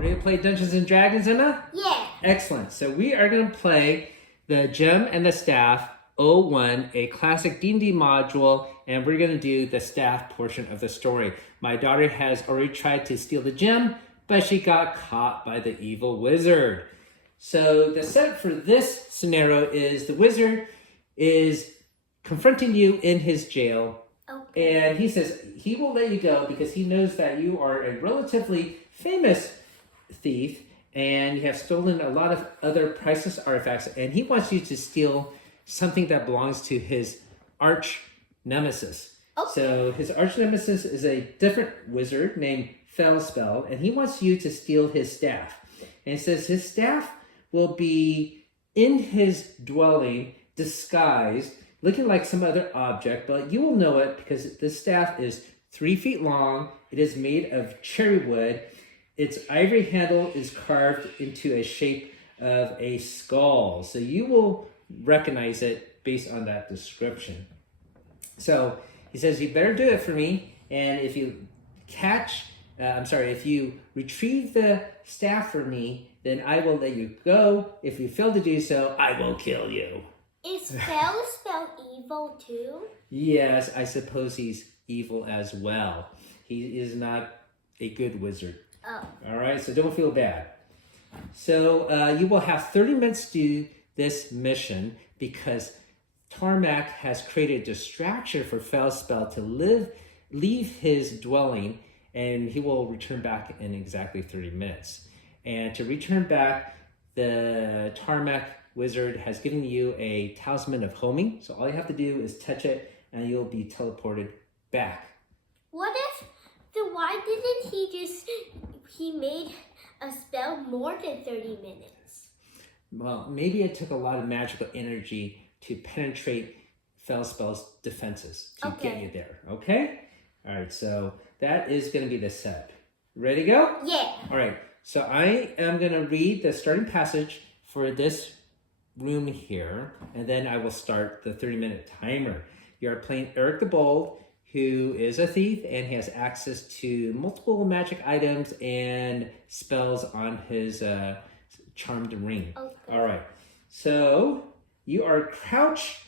Ready to play Dungeons and Dragons, Emma? Yeah. Excellent. So we are going to play the Gem and the Staff 01, a classic D&D module, and we're going to do the staff portion of the story. My daughter has already tried to steal the gem, but she got caught by the evil wizard. So the setup for this scenario is the wizard is confronting you in his jail. Okay. And he says he will let you go because he knows that you are a relatively famous thief and you have stolen a lot of other priceless artifacts, and he wants you to steal something that belongs to his arch nemesis. Okay. So his arch nemesis is a different wizard named Fellspell, and he wants you to steal his staff. And he says his staff will be in his dwelling, disguised, looking like some other object, but you will know it because this staff is 3 feet long. It is made of cherry wood. Its ivory handle is carved into a shape of a skull. So you will recognize it based on that description. So he says, you better do it for me. And if you if you retrieve the staff for me, then I will let you go. If you fail to do so, I will kill you. Is Fellspell evil too? Yes, I suppose he's evil as well. He is not a good wizard. Oh. All right, so don't feel bad. So you will have 30 minutes to do this mission because Tarmac has created a distraction for Fellspell to leave his dwelling, and he will return back in exactly 30 minutes. And to return back, the Tarmac wizard has given you a talisman of homing. So all you have to do is touch it, and you'll be teleported back. Why didn't he made a spell more than 30 minutes? Well, maybe it took a lot of magical energy to penetrate Fellspell's defenses to get you there, okay? All right, so that is going to be the setup. Ready to go? Yeah. All right, so I am going to read the starting passage for this room here, and then I will start the 30-minute timer. You are playing Eric the Bold, who is a thief, and he has access to multiple magic items and spells on his charmed ring. Okay. All right, so you are crouched,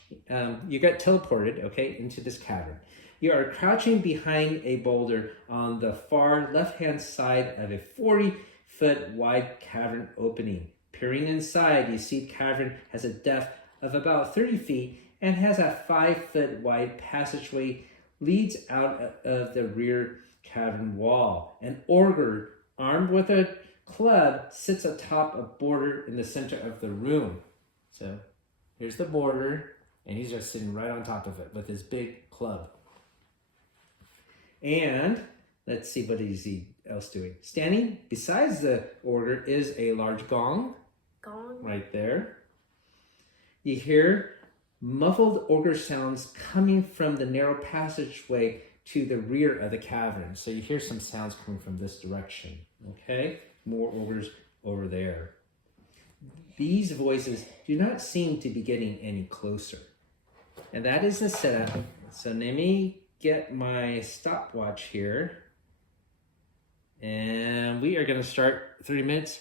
you got teleported, okay, into this cavern. You are crouching behind a boulder on the far left-hand side of a 40-foot wide cavern opening. Peering inside, you see the cavern has a depth of about 30 feet and has a 5-foot wide passageway leads out of the rear cavern wall. An ogre armed with a club sits atop a border in the center of the room. So here's the border, and he's just sitting right on top of it with his big club. And let's see, what is he else doing? Standing besides the ogre is a large gong. Gong. Right there. You hear muffled ogre sounds coming from the narrow passageway to the rear of the cavern. So you hear some sounds coming from this direction, okay? More ogres over there. These voices do not seem to be getting any closer. And that is the setup. So let me get my stopwatch here. And we are going to start 30 minutes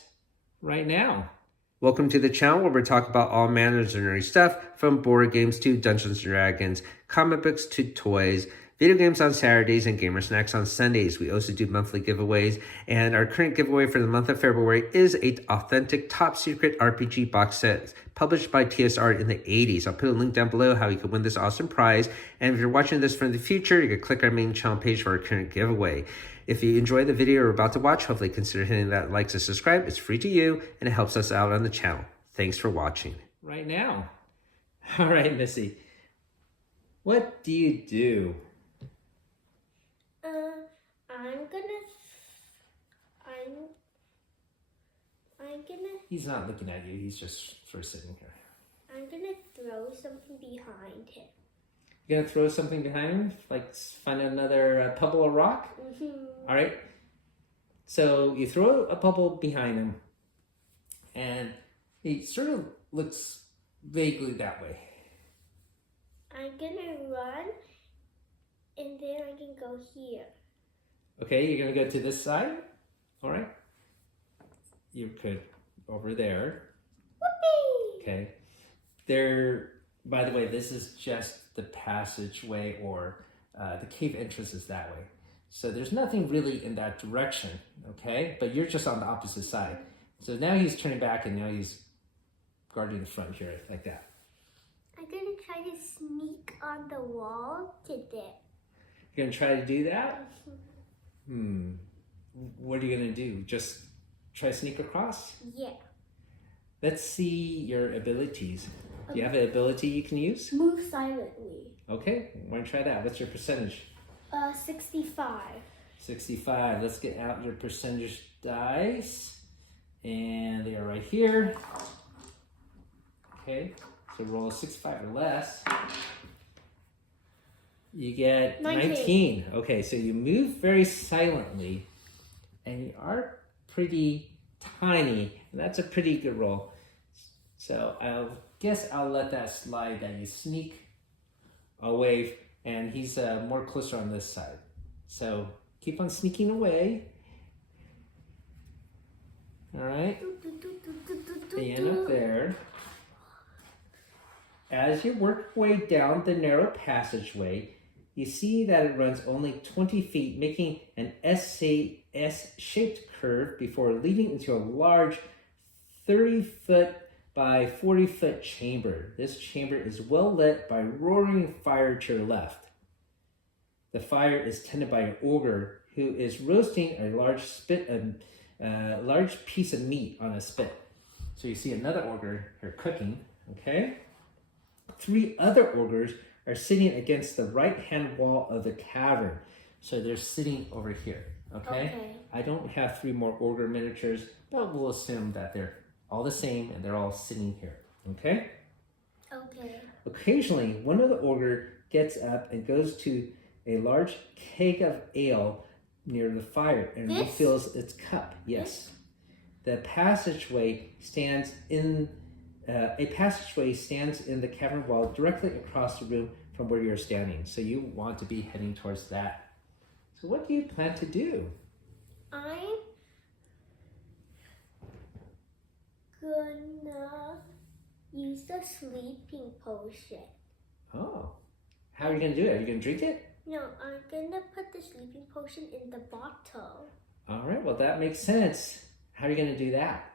right now. Welcome to the channel where we talk about all manners of nerdy stuff, from board games to Dungeons and Dragons, comic books to toys, video games on Saturdays, and gamer snacks on Sundays. We also do monthly giveaways, and our current giveaway for the month of February is an authentic top secret RPG box set published by TSR in the 80s. I'll put a link down below how you can win this awesome prize, and if you're watching this from the future, you can click our main channel page for our current giveaway. If you enjoy the video you're about to watch, hopefully consider hitting that like and subscribe. It's free to you, and it helps us out on the channel. Thanks for watching. Right now. All right, Missy. What do you do? I'm gonna. He's not looking at you. He's just sort of sitting here. I'm gonna throw something behind him. You're gonna throw something behind him? Like find another pebble or rock? Mm-hmm. All right. So you throw a pebble behind him, and he sort of looks vaguely that way. I'm gonna run, and then I can go here. Okay, you're gonna go to this side. All right. you could over there. Whoopee! Okay. There, by the way, this is just the passageway, or the cave entrance is that way. So there's nothing really in that direction, okay? But you're just on the opposite side. So now he's turning back and now he's guarding the front here, like that. I'm gonna try to sneak on the wall today. You're gonna try to do that? What are you gonna do? Just try to sneak across? Yeah. Let's see your abilities. Do you have an ability you can use? Move silently. Okay, want to try that? What's your percentage? 65. 65. Let's get out your percentage dice. And they are right here. Okay, so roll a 65 or less. You get 19. Okay, so you move very silently. And you are pretty tiny. And that's a pretty good roll. So I guess I'll let that slide that you sneak away. And he's more closer on this side. So keep on sneaking away. All right. And up there. As you work your way down the narrow passageway, you see that it runs only 20 feet, making an S-shaped curve before leading into a large 30-foot by 40-foot chamber. This chamber is well lit by roaring fire to your left. The fire is tended by an ogre who is roasting a large piece of meat on a spit. So you see another ogre here cooking, okay? 3 other ogres are sitting against the right-hand wall of the cavern. So they're sitting over here, okay? I don't have 3 more ogre miniatures, but we'll assume that they're all the same and they're all sitting here, okay? Okay. Occasionally, one of the ogre gets up and goes to a large keg of ale near the fire and refills its cup. Yes. The passageway stands in a passageway stands in the cavern wall directly across the room from where you're standing. So you want to be heading towards that. So what do you plan to do? I'm gonna use the sleeping potion. Oh. How are you going to do it? Are you going to drink it? No, I'm gonna put the sleeping potion in the bottle. All right, well, that makes sense. How are you going to do that?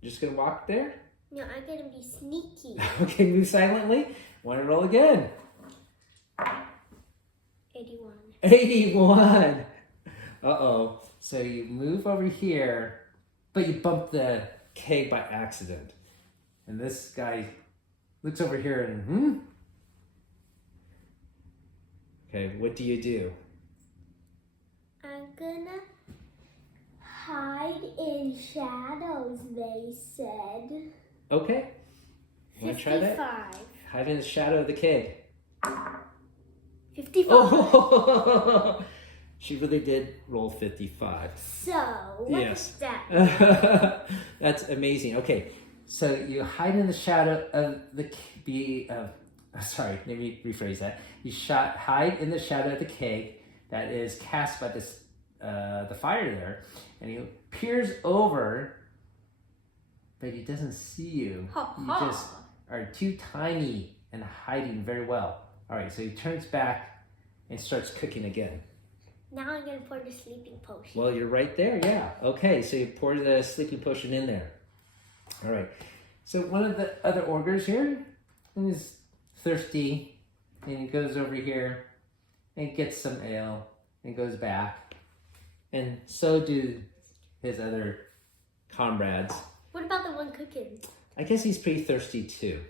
You're just going to walk there? No, I'm gonna be sneaky. Okay, move silently. Want to roll again? 81. 81. Uh-oh. So you move over here, but you bump the keg by accident. And this guy looks over here and, Okay, what do you do? I'm gonna hide in shadows, they said. Okay. Want to try that? 55. Hide in the shadow of the keg. 55. Oh! She really did roll 55. So, what is that? That's amazing. Okay, so you hide in the shadow of the sorry, let me rephrase that. You hide in the shadow of the keg that is cast by this the fire there, and he peers over, but he doesn't see you. You just are too tiny and hiding very well. All right, so he turns back and starts cooking again. Now I'm gonna pour the sleeping potion. Well, you're right there, yeah. Okay, so you pour the sleeping potion in there. All right, so one of the other ogres here is thirsty, and he goes over here and gets some ale and goes back. And so do his other comrades. What about the one cooking? I guess he's pretty thirsty too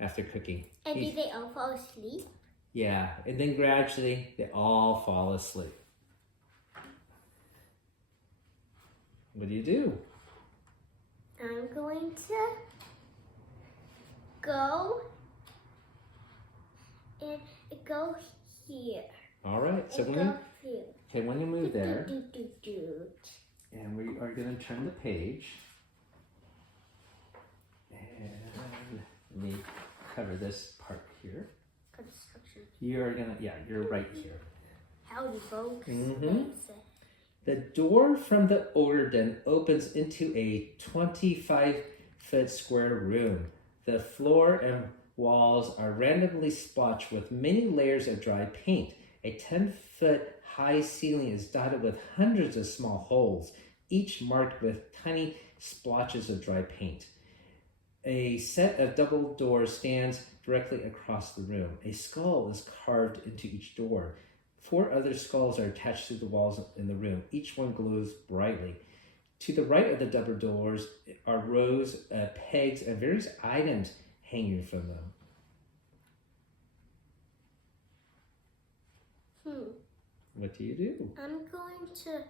after cooking. And do they all fall asleep? Yeah, and then gradually they all fall asleep. What do you do? I'm going to go and go here. All right, so when you move there, and we are going to turn the page, and let me cover this part here. You're right here. Howdy, folks. The door from the older den opens into a 25-foot square room. The floor and walls are randomly splotched with many layers of dry paint. A 10-foot high ceiling is dotted with hundreds of small holes, each marked with tiny splotches of dry paint. A set of double doors stands directly across the room. A skull is carved into each door. 4 other skulls are attached to the walls in the room. Each one glows brightly. To the right of the double doors are rows of pegs and various items hanging from them. What do you do? I'm going to...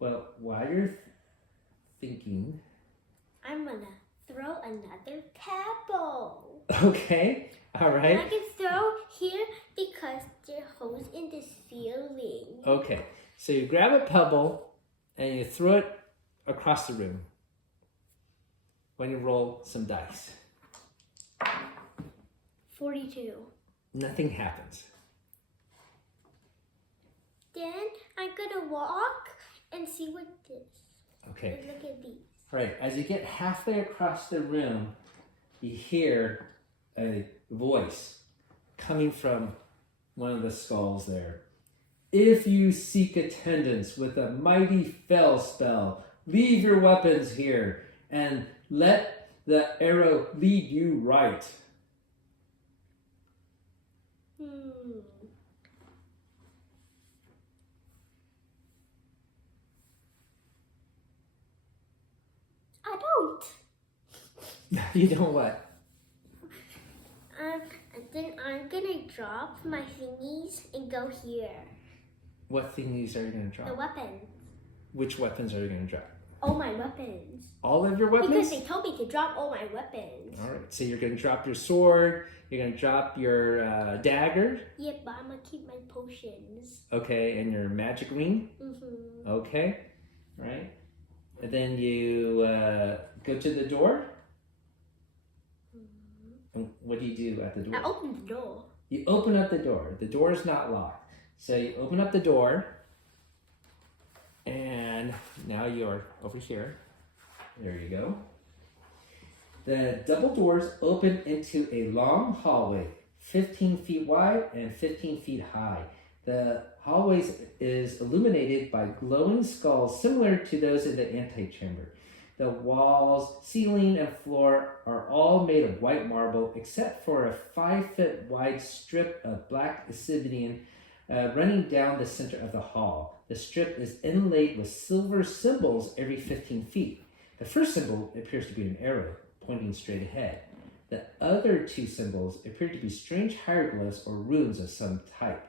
Well, while you're thinking... I'm going to throw another pebble. Okay, all right. And I can throw here because there are holes in the ceiling. Okay, so you grab a pebble and you throw it across the room. When you roll some dice. 42. Nothing happens. Then I'm going to walk and see what this. Okay. And look at these. All right, as you get halfway across the room, you hear a voice coming from one of the skulls there. If you seek attendance with a mighty fell spell, leave your weapons here and let the arrow lead you right. I don't. You don't what? Then I'm gonna drop my thingies and go here. What thingies are you going to drop? The weapons. Which weapons are you going to drop? All my weapons. All of your weapons? Because they told me to drop all my weapons. All right, so you're going to drop your sword, you're going to drop your dagger. Yeah, but I'm gonna keep my potions. Okay, and your magic ring. Okay, right. And then you go to the door. And what do you do at the door? I opened the door. You open up the door. The door is not locked. So you open up the door. And now you're over here. There you go. The double doors open into a long hallway, 15 feet wide and 15 feet high. The hallway is illuminated by glowing skulls similar to those in the antechamber. The walls, ceiling, and floor are all made of white marble except for a 5-foot wide strip of black obsidian running down the center of the hall. The strip is inlaid with silver symbols every 15 feet. The first symbol appears to be an arrow pointing straight ahead. The other 2 symbols appear to be strange hieroglyphs or runes of some type.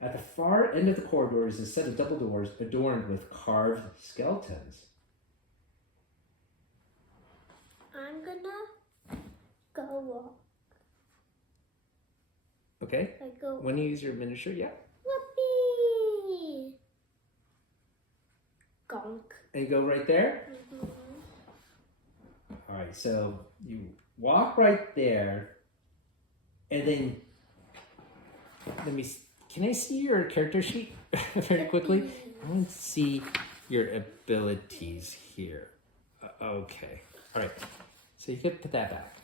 At the far end of the corridor is a set of double doors adorned with carved skeletons. I'm gonna go walk. Okay? I go. When you use your miniature, yeah. Whoopee! Gonk. And you go right there? All right, so you walk right there, and then can I see your character sheet very quickly? I want to see your abilities here. Okay, all right, so you could put that back.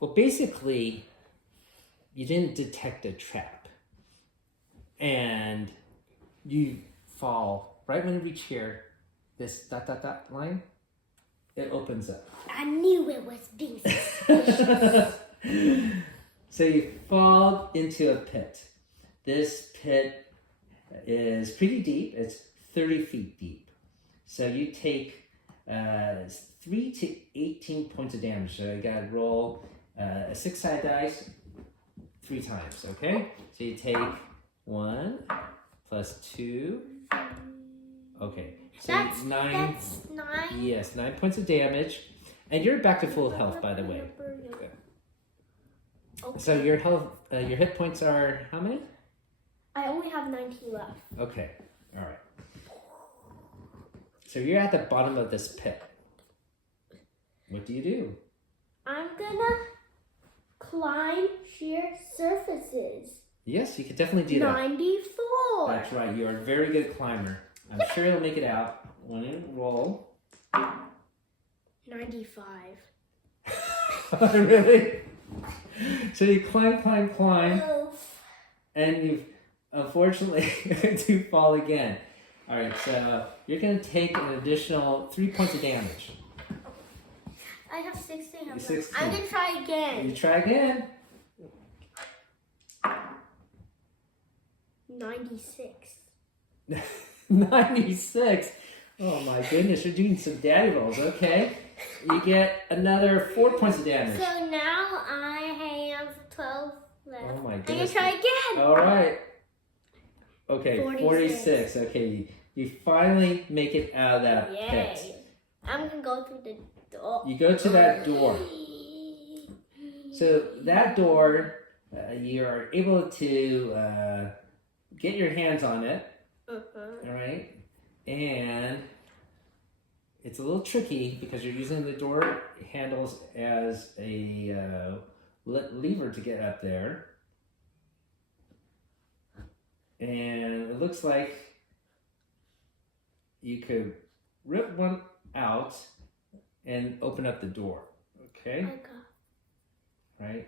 Well, basically, you didn't detect a trap, and you fall right when you reach here, this ... line, it opens up. I knew it was being suspicious. So you fall into a pit. This pit is pretty deep. It's 30 feet deep. So you take 3 to 18 points of damage. So you gotta roll a 6-sided dice 3 times, okay? So you take 1 plus 2. Okay. So That's 9. Yes, 9 points of damage. And you're back to full health, by the way. Okay. So your health, your hit points are how many? I only have 19 left. Okay, all right. So you're at the bottom of this pit. What do you do? I'm gonna Climb sheer surfaces. Yes, you could definitely do that. 94. That's right. You are a very good climber. I'm sure you'll make it out. When you roll. 95. Really? So you climb, Oh. and you've unfortunately do fall again. All right, so you're going to take an additional 3 points of damage. I have 16 of them. 16. I'm going to try again. You try again. 96. 96. Oh my goodness, you're doing some daddy rolls. Okay. You get another 4 points of damage. So now I have 12 left. Oh my I'm goodness. going to try again. All right. Okay, 46. 46. Okay, you finally make it out of that pit. Yay. I'm going to go through the door. You go to that door. So that door, you are able to get your hands on it. All right. And it's a little tricky because you're using the door handles as a lever to get up there. And it looks like you could rip one out and open up the door. Okay? Right?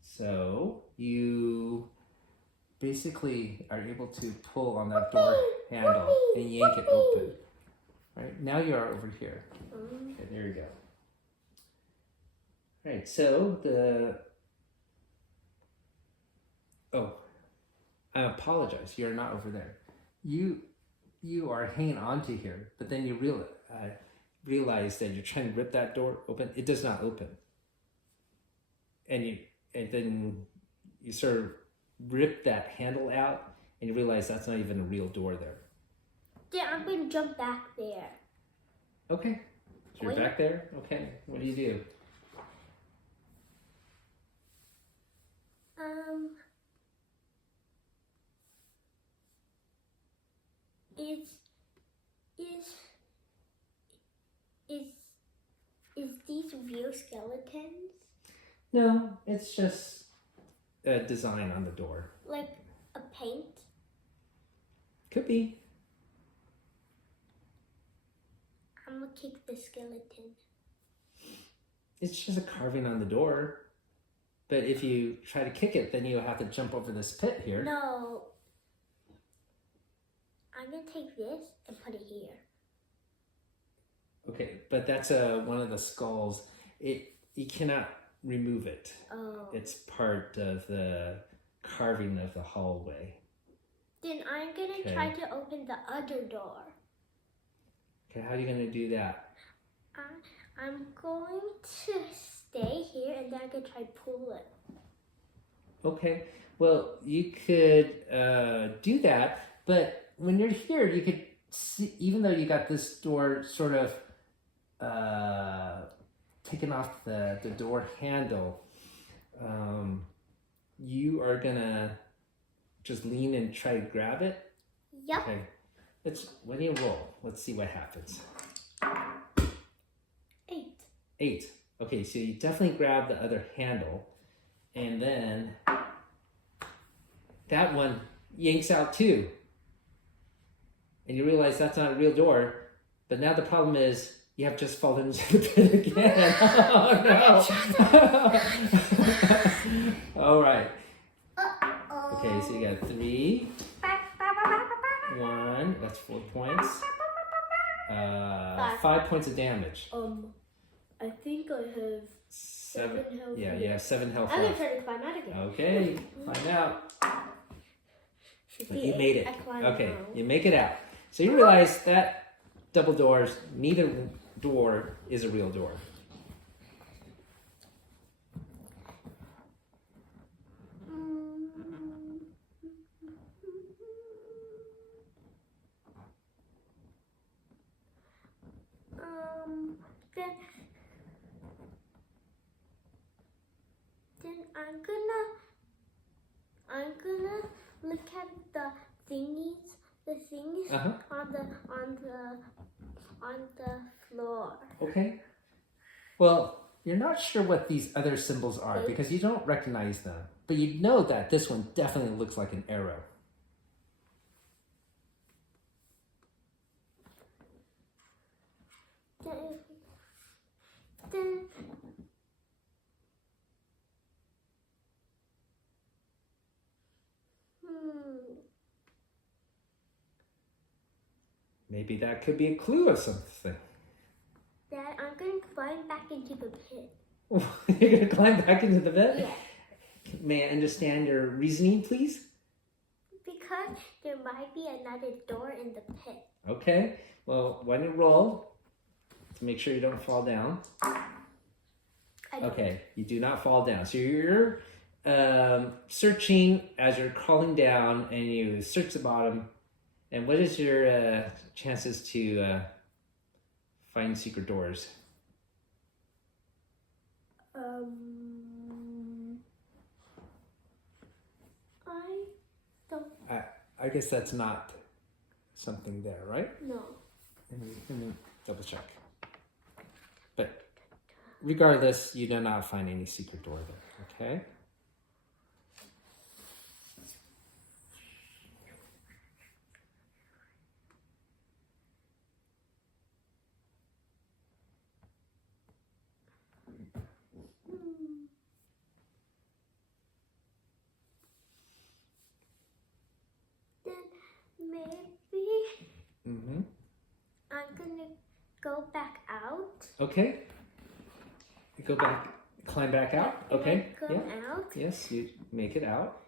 So you basically are able to pull on that door handle and yank it open. Right? Now you are over here. Okay, there you go. Right, so I apologize. You're not over there. You are hanging on to here, but then you realize that you're trying to rip that door open. It does not open. And then you sort of rip that handle out, and you realize that's not even a real door there. Yeah, I'm going to jump back there. Okay. So you're back there? Okay. What do you do? Is these real skeletons? No, it's just a design on the door. Like a paint? Could be. I'm gonna kick the skeleton. It's just a carving on the door. But if you try to kick it, then you'll have to jump over this pit here. No. I'm gonna take this and put it here. Okay, but that's one of the skulls. You cannot remove it. Oh. It's part of the carving of the hallway. Then I'm gonna try to open the other door. Okay, how are you gonna do that? I'm going to stay here and then I can try to pull it. Okay, well, you could do that, but when you're here, you could see, even though you got this door sort of taken off the door handle, you are gonna just lean and try to grab it. Yep. Okay, when you roll, let's see what happens. 8. Okay, so you definitely grab the other handle, and then that one yanks out too. And you realize that's not a real door, but now the problem is you have just fallen into the pit again. Oh no! All right. Okay, so you got 3. 1, that's 4 points. 5 points of damage. I think I have 7 health. Yeah, you have 7 health I'm gonna left. try to climb out again. Okay, find out. But you made it. Okay, you make it out. So you realize that double doors, neither door is a real door. Then I'm gonna look at the thingies on the floor. Okay. Well, you're not sure what these other symbols are because you don't recognize them. But you know that this one definitely looks like an arrow. Maybe that could be a clue of something. Dad, I'm going to climb back into the pit. You're going to climb back into the pit? Yeah. May I understand your reasoning, please? Because there might be another door in the pit. Okay. Well, why don't you roll to make sure you don't fall down? Okay, you do not fall down. So you're searching as you're crawling down, and you search the bottom. And what is your chances to find secret doors? I don't. I guess that's not something there, right? No. Let me double check. But regardless, you do not find any secret door there, okay? Maybe I'm gonna go back out. Okay. You go back, climb back out. Okay. Go out. Yes, you make it out.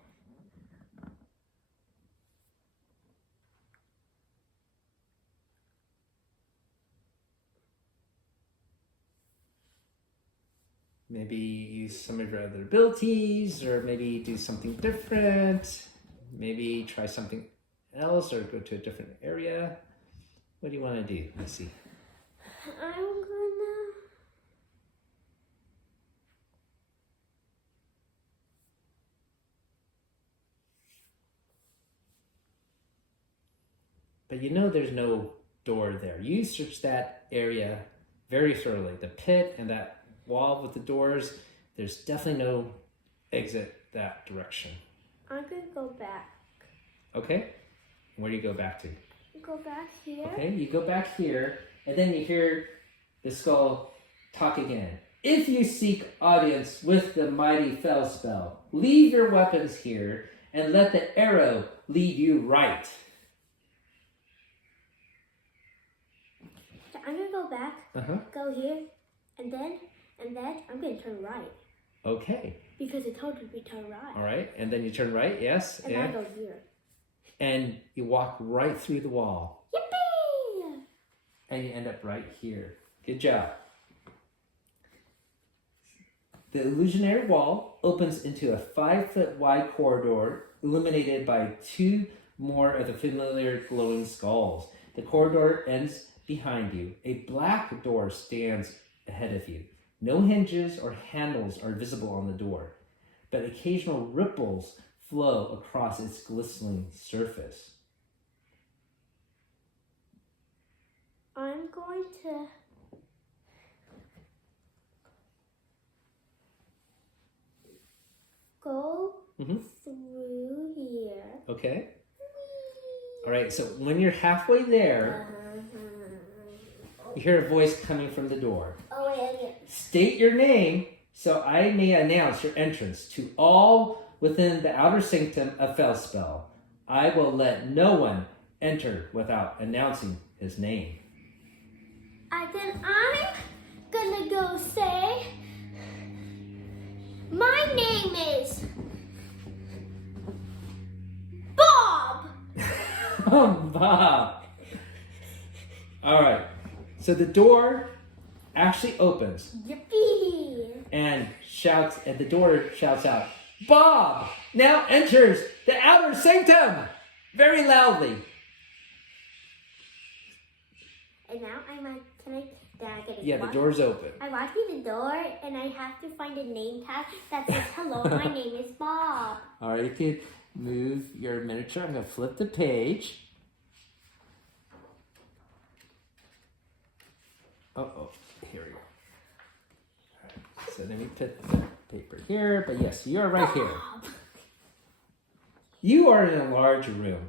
Maybe use some of your other abilities, or maybe do something different. Maybe try something else, or go to a different area. What do you want to do? Let's see. I'm gonna... But you know there's no door there. You search that area very thoroughly. The pit and that wall with the doors, there's definitely no exit that direction. I'm gonna go back. Okay. Where do you go back to? Go back here. Okay, you go back here, and then you hear the skull talk again. If you seek audience with the mighty fell spell, leave your weapons here and let the arrow lead you right. So I'm gonna go back, go here, and then I'm gonna turn right. Okay. Because it told me to turn right. All right, and then you turn right, yes. And I go here. And you walk right through the wall. Yippee! And you end up right here. Good job. The illusionary wall opens into a 5-foot wide corridor illuminated by 2 more of the familiar glowing skulls. The corridor ends behind you. A black door stands ahead of you. No hinges or handles are visible on the door, but occasional ripples flow across its glistening surface. I'm going to go through here. Okay. All right, so when you're halfway there, you hear a voice coming from the door. Oh, yeah. State your name so I may announce your entrance to all within the outer sanctum of Fellspell. I will let no one enter without announcing his name. Then I'm gonna go say, my name is Bob. Oh, Bob. All right. So the door actually opens. Yippee! And the door shouts out, Bob now enters the outer sanctum, very loudly. And now The door's open. I walk through the door and I have to find a name tag that says, hello, my name is Bob. All right, you can move your miniature. I'm going to flip the page. Oh, here we go. So let me put the paper here. But yes, you're right here. You are in a large room,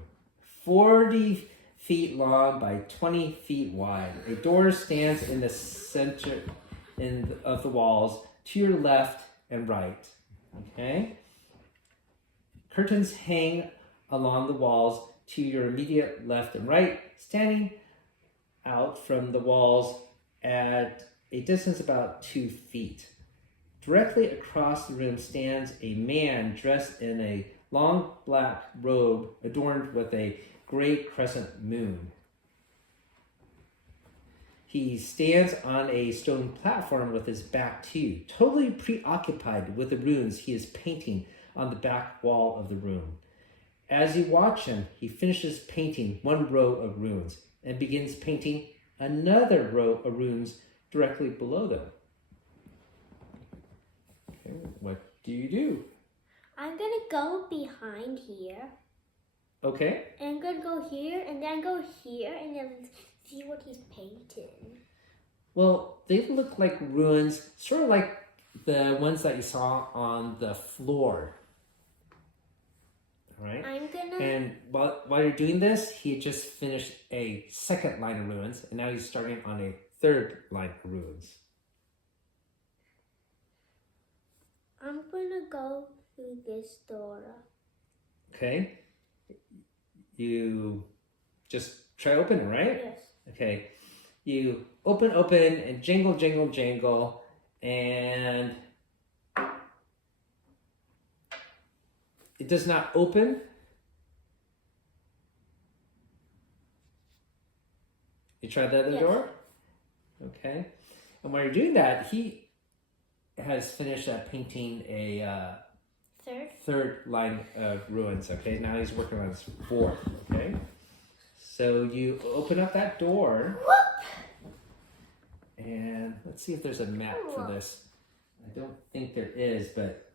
40 feet long by 20 feet wide. A door stands in the center of the walls to your left and right. Okay? Curtains hang along the walls to your immediate left and right, standing out from the walls at a distance about 2 feet. Directly across the room stands a man dressed in a long black robe adorned with a great crescent moon. He stands on a stone platform with his back to you, totally preoccupied with the runes he is painting on the back wall of the room. As you watch him, he finishes painting one row of runes and begins painting another row of runes directly below them. Okay, what do you do? I'm gonna go behind here. Okay. And I'm gonna go here, and then go here, and then see what he's painting. Well, they look like ruins, sort of like the ones that you saw on the floor. All right. I'm gonna. And while you're doing this, he just finished a second line of ruins, and now he's starting on a third line of ruins. I'm gonna go through this door. Okay. You just try to open it, right? Yes. Okay. You open, and jingle, jingle, jingle, and it does not open. You tried the other door? Okay. And while you're doing that, he has finished painting a third line of ruins. Okay, now he's working on his fourth. Okay. So you open up that door. And let's see if there's a map for this. I don't think there is, but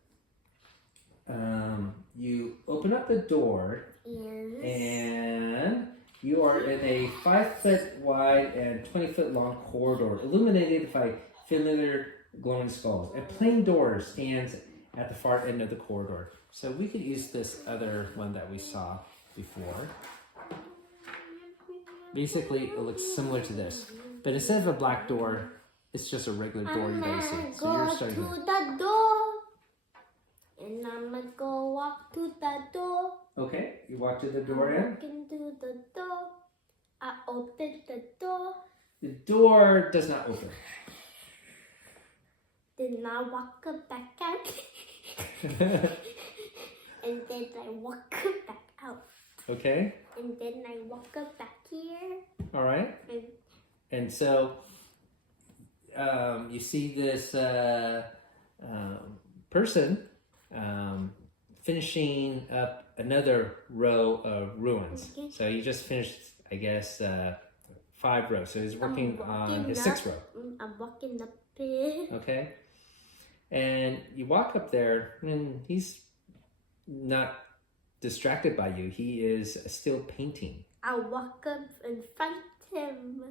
you open up the door, and you are in a 5 foot wide and 20 foot long corridor, illuminated by familiar glowing skulls. A plain door stands at the far end of the corridor. So we could use this other one that we saw before. Basically, it looks similar to this. But instead of a black door, it's just a regular door you guys see. So you're starting to the door. And I'm gonna go walk to the door. Okay, you walk to the door in. Walk into the door. I open the door. The door does not open. Then I walk back out. And then I walk back out. Okay. And then I walk back here. All right. And so you see this person finishing up another row of ruins. Okay. So he just finished, I guess, 5 rows. So he's working on his 6th row. I'm walking up it. Okay. And you walk up there, and he's not distracted by you. He is still painting. I walk up in front of him.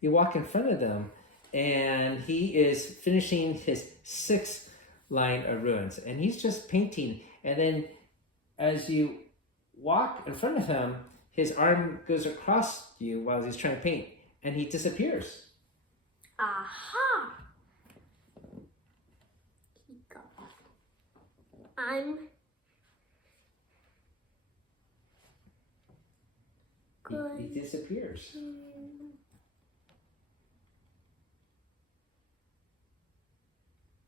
You walk in front of them, and he is finishing his 6th line of ruins, and he's just painting. And then as you walk in front of him, his arm goes across you while he's trying to paint, and he disappears. Aha! He got. I'm good. He disappears.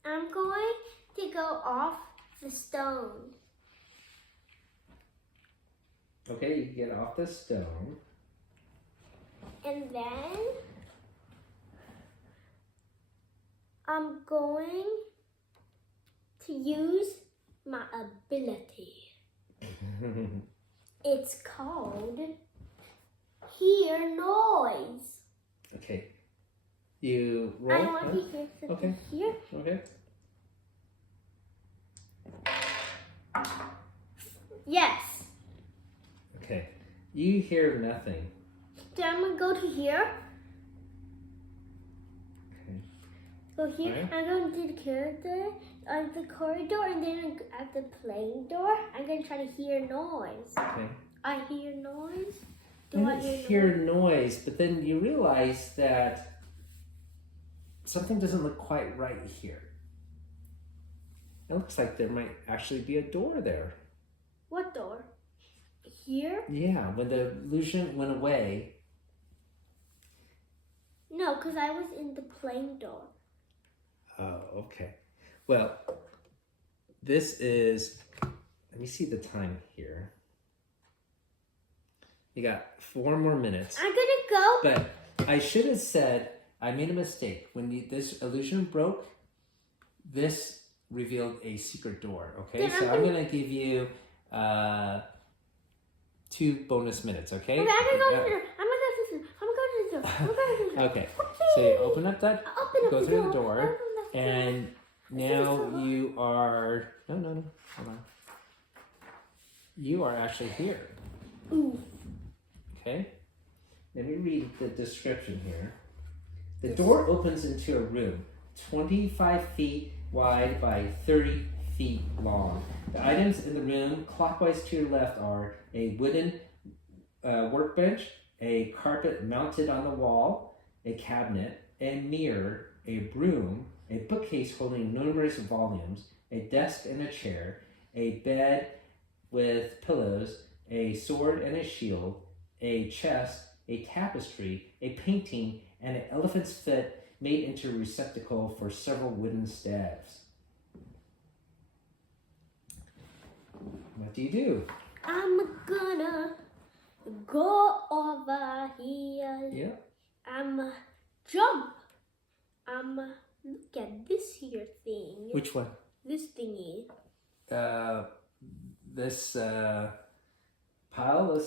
I'm going to go off the stone. Okay, you get off the stone. And then I'm going to use my ability. It's called Hear Noise. Okay. You roll. I want to hear something here. Okay. Yes. Okay. You hear nothing. Then I'm going to go to here. Okay. So here, Right. I'm going to the corridor, and then at the playing door, I'm going to try to hear noise. Okay. I hear noise. You don't hear noise, but then you realize that something doesn't look quite right here. It looks like there might actually be a door there. What door? Here? Yeah, when the illusion went away. No, because I was in the playing door. Oh, okay. Well, this is, let me see the time here. You got 4 more minutes. I'm gonna go. But I should have said, I made a mistake. When this illusion broke, this revealed a secret door, okay? Then So I'm going to give you 2 bonus minutes, okay? Okay, I'm gonna go to the door. I'm gonna go to the door. I'm gonna go to the door. I'm gonna go to the door. Okay, so you open up that, Open up go the through door. the door, Open the door. and now you are, no, hold on. You are actually here, Ooh. okay? Let me read the description here. The door opens into a room 25 feet wide by 30 feet long. The items in the room clockwise to your left are a wooden workbench, a carpet mounted on the wall, a cabinet, a mirror, a broom, a bookcase holding numerous volumes, a desk and a chair, a bed with pillows, a sword and a shield, a chest, a tapestry, a painting, and an elephant's foot made into a receptacle for several wooden staves. What do you do? I'm gonna go over here. Yeah. I'm jump. Look at this here thing. Which one? This thingy. This pile of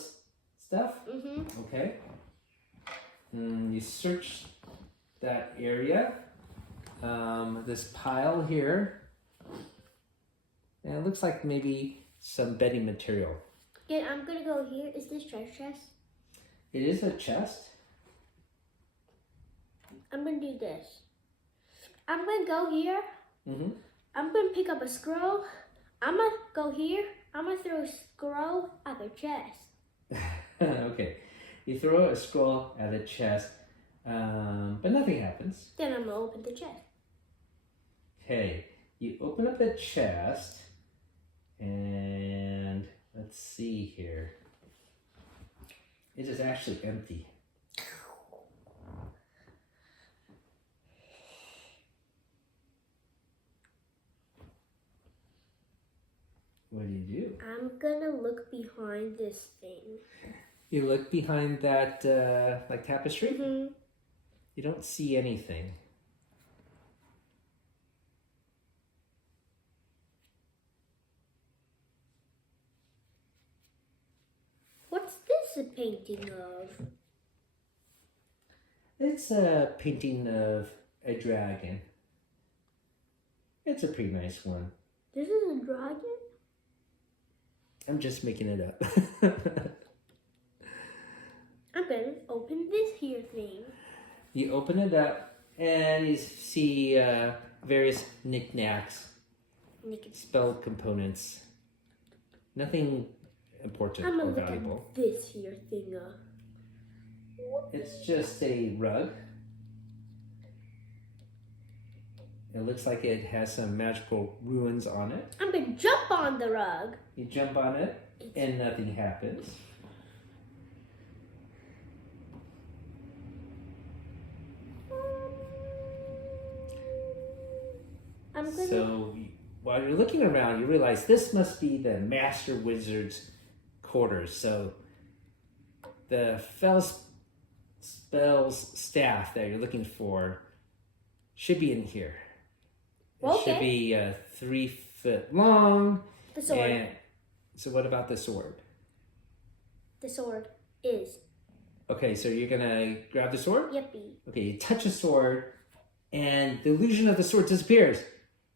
stuff? Mm-hmm. Okay. You search that area. This pile here. And it looks like maybe some bedding material. Yeah, I'm gonna go here. Is this treasure chest? It is a chest. I'm gonna do this. I'm gonna go here. Mm-hmm. I'm gonna pick up a scroll. I'm gonna go here. I'm gonna throw a scroll at the chest. Okay. You throw a scroll at a chest, but nothing happens. Then I'm gonna open the chest. Okay. You open up the chest, and let's see here. It is actually empty. What do you do? I'm gonna look behind this thing. You look behind that like tapestry. Mm-hmm. You don't see anything. What's this a painting of? It's a painting of a dragon. It's a pretty nice one. This is a dragon? I'm just making it up. I'm gonna open this here thing. You open it up and you see various knickknacks, spell components. Nothing important I'm or gonna look valuable. at this here thing. It's just a rug. It looks like it has some magical ruins on it. I'm gonna jump on the rug. You jump on it and nothing happens. So while you're looking around, you realize this must be the Master Wizard's quarters. So the spells staff that you're looking for should be in here. It Okay. should be 3 foot long. The sword. And so what about the sword? The sword is. Okay, so you're gonna grab the sword? Yippee. Okay, you touch the sword, and the illusion of the sword disappears.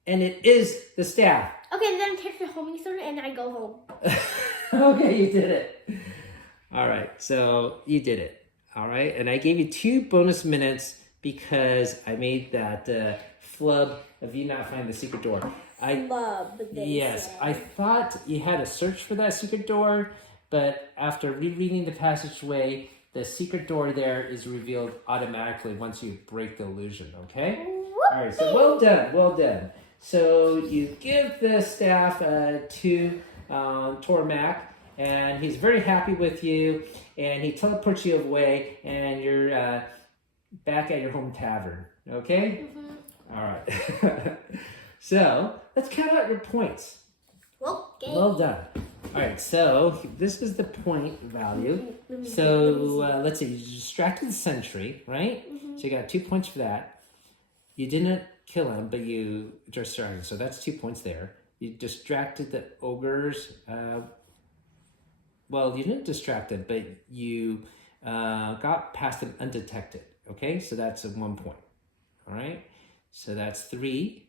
And it is the staff. Okay, then I take the homing sword and I go home. Okay, you did it. All right, so you did it. All right, and I gave you 2 bonus minutes because I made that flub of you not finding the secret door. Yes, I thought you had to search for that secret door, but after rereading the passageway, the secret door there is revealed automatically once you break the illusion, okay? All right, so well done, well done. So you give the staff to Tormac, and he's very happy with you, and he teleports you away, and you're back at your home tavern, okay? All right. So let's count out your points. Okay. Well done. All right, so this is the point value. So let's see, you distracted the sentry, right? So you got 2 points for that. You didn't kill him, but you distracted, so that's 2 points there. You distracted the ogres. Well, you didn't distract them, but you got past them undetected. Okay, so that's a 1 point. All right, so that's 3.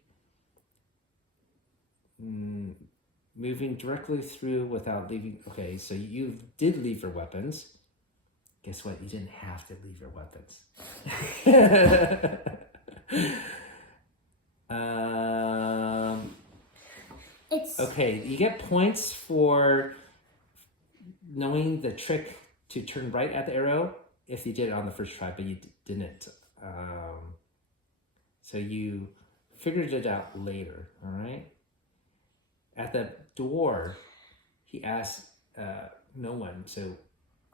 Moving directly through without leaving. Okay, so you did leave your weapons. Guess what? You didn't have to leave your weapons. Okay, you get points for knowing the trick to turn right at the arrow if you did it on the first try, but you didn't. So you figured it out later, all right? At the door, he asked no one, so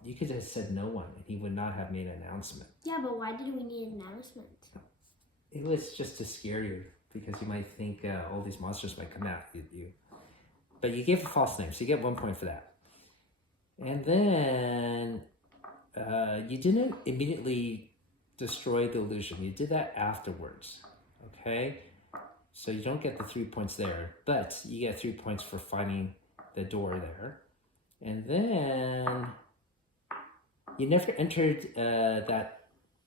you could have said no one, and he would not have made an announcement. Yeah, but why did we need an announcement? It was just to scare you, because you might think all these monsters might come out at you. But you gave a false name, so you get 1 point for that. And then you didn't immediately destroy the illusion. You did that afterwards, okay? So you don't get the 3 points there, but you get 3 points for finding the door there. And then you never entered that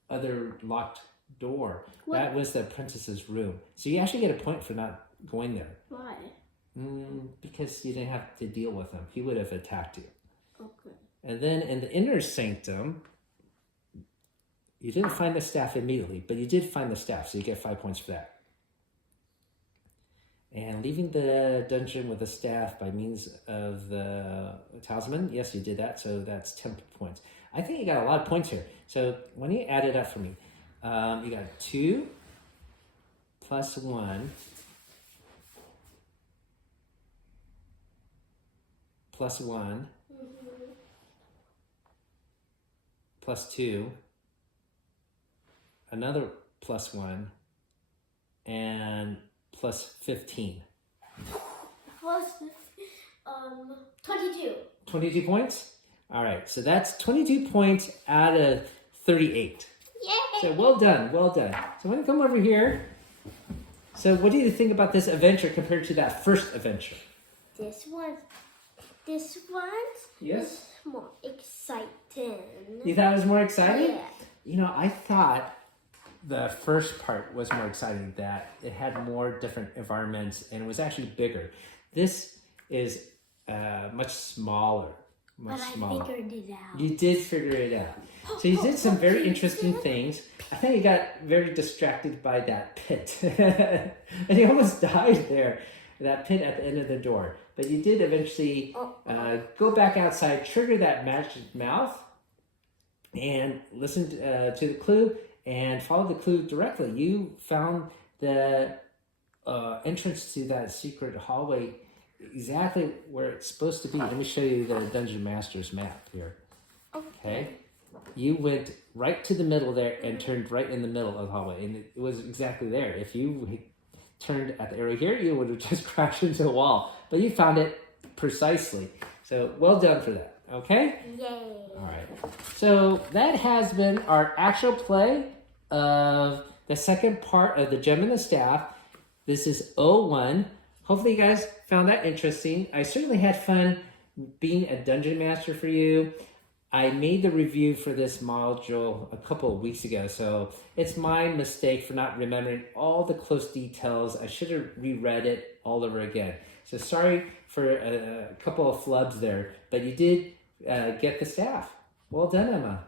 other locked door. What? That was the apprentice's room. So you actually get a point for not going there. Why? Because you didn't have to deal with him. He would have attacked you. Okay. And then in the inner sanctum, you didn't find the staff immediately, but you did find the staff, so you get 5 points for that. And leaving the dungeon with the staff by means of the talisman, yes, you did that, so that's 10 points. I think you got a lot of points here. So when you add it up for me, you got 2 plus 1 plus 1 plus 2, another plus 1, and plus 15. Plus 22. 22 points? All right, so that's 22 points out of 38. Yay! So well done, well done. So I'm gonna come over here. So what do you think about this adventure compared to that first adventure? This one's Yes? more exciting. You thought it was more exciting? Yeah. You know, I thought the first part was more exciting, that it had more different environments and it was actually bigger. This is much smaller. Much smaller. I figured it out. You did figure it out. So you did some very interesting things. I think you got very distracted by that pit. And you almost died there. That pit at the end of the door. But you did eventually go back outside, trigger that magic mouth, and listen to the clue and follow the clue directly. You found the entrance to that secret hallway exactly where it's supposed to be. Let me show you the Dungeon Master's map here. Okay. You went right to the middle there and turned right in the middle of the hallway, and it was exactly there. If you turned at the arrow here, you would have just crashed into the wall. But you found it precisely. So well done for that. Okay? Yay. All right. So that has been our actual play of the second part of the Gem and the Staff. This is 01. Hopefully you guys found that interesting. I certainly had fun being a dungeon master for you. I made the review for this module a couple of weeks ago, so it's my mistake for not remembering all the close details. I should have reread it all over again. So sorry for a couple of flubs there, but you did get the staff. Well done, Emma.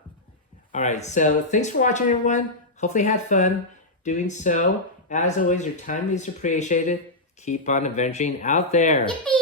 All right, so thanks for watching, everyone. Hopefully you had fun doing so, as always, your time is appreciated. Keep on adventuring out there. Yippee!